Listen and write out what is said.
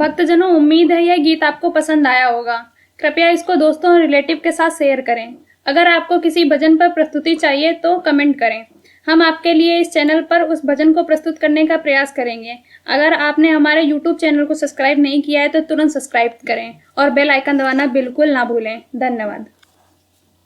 भक्तजनों, उम्मीद है यह गीत आपको पसंद आया होगा। कृपया इसको दोस्तों और रिलेटिव के साथ शेयर करें। अगर आपको किसी भजन पर प्रस्तुति चाहिए तो कमेंट करें। हम आपके लिए इस चैनल पर उस भजन को प्रस्तुत करने का प्रयास करेंगे। अगर आपने हमारे YouTube चैनल को सब्सक्राइब नहीं किया है तो तुरंत सब्सक्राइब करें और बेल आइकन दबाना बिल्कुल ना भूलें। धन्यवाद।